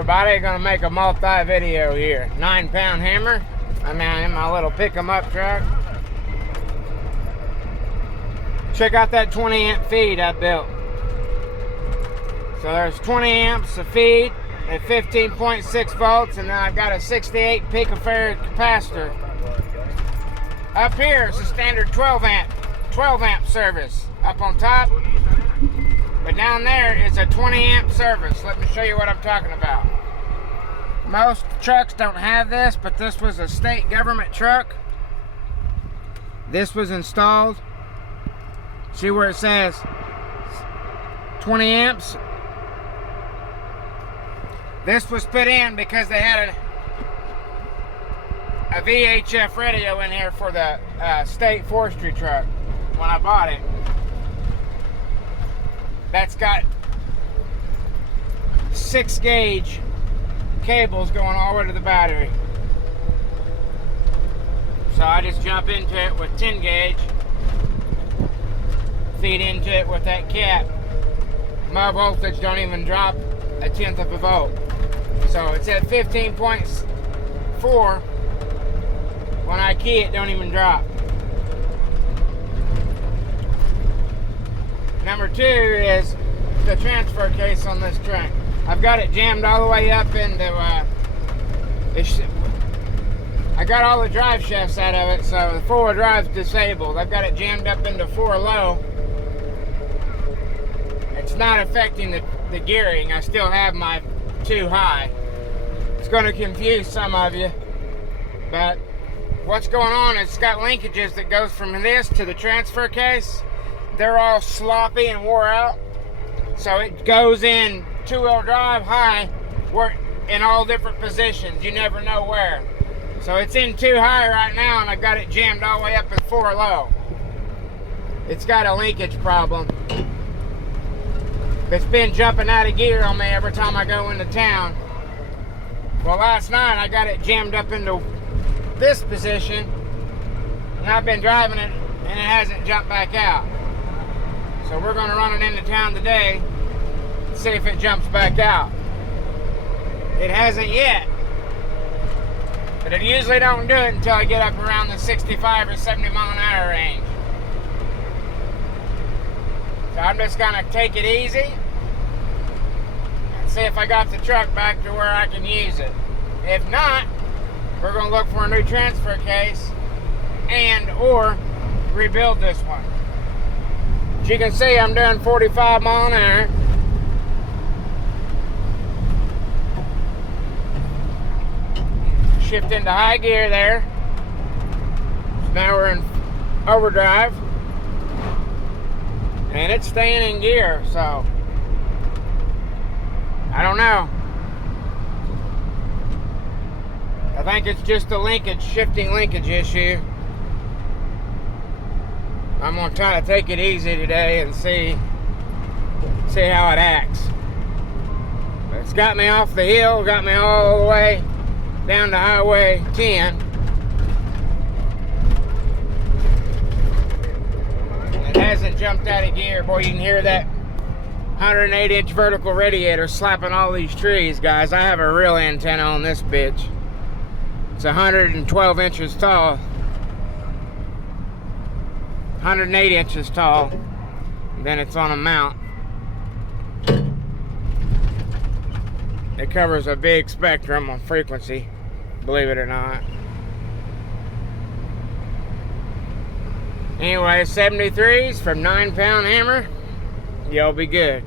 everybody, gonna make a multi-video here. 9-pound hammer. I'm in my little pick 'em up truck. Check out that 20 amp feed I built. So there's 20 amps of feed at 15.6 volts, and then I've got a 68 picofarad capacitor. Up here is a standard 12 amp service up on top. But down there is a 20 amp service. Let me show you what I'm talking about. Most trucks don't have this, but this was a state government truck. This was installed. See where it says 20 amps? This was put in because they had a VHF radio in here for the state forestry truck when I bought it. That's got 6-gauge cables going all the way to the battery. So I just jump into it with 10-gauge, feed into it with that cap. My voltage don't even drop a tenth of a volt. So it's at 15.4. When I key it, don't even drop. Number 2 is the transfer case on this truck. I've got it jammed all the way up into, I got all the drive shafts out of it, so the 4-wheel drive's disabled. I've got it jammed up into 4 low. It's not affecting the gearing. I still have my 2 high. It's going to confuse some of you, but what's going on is it's got linkages that goes from this to the transfer case. They're all sloppy and wore out, so it goes in 2-wheel drive high, in all different positions. You never know where. So it's in 2 high right now, and I've got it jammed all the way up at 4 low. It's got a linkage problem. It's been jumping out of gear on me every time I go into town. Well, last night I got it jammed up into this position, and I've been driving it, and it hasn't jumped back out. So we're going to run it into town today and see if it jumps back out. It hasn't yet, but it usually don't do it until I get up around the 65 or 70 mile an hour range. So I'm just going to take it easy and see if I got the truck back to where I can use it. If not, we're going to look for a new transfer case or rebuild this one. As you can see, I'm doing 45 mile an hour. Shift into high gear there. So now we're in overdrive. And it's staying in gear, so I don't know. I think it's just a shifting linkage issue. I'm gonna try to take it easy today and see how it acts. But it's got me off the hill, got me all the way down to Highway 10. It hasn't jumped out of gear. Boy, you can hear that 108-inch vertical radiator slapping all these trees, guys. I have a real antenna on this bitch. It's 112 inches tall. 108 inches tall. Then it's on a mount. It covers a big spectrum on frequency, believe it or not. Anyway, 73s from 9-pound hammer. Y'all be good.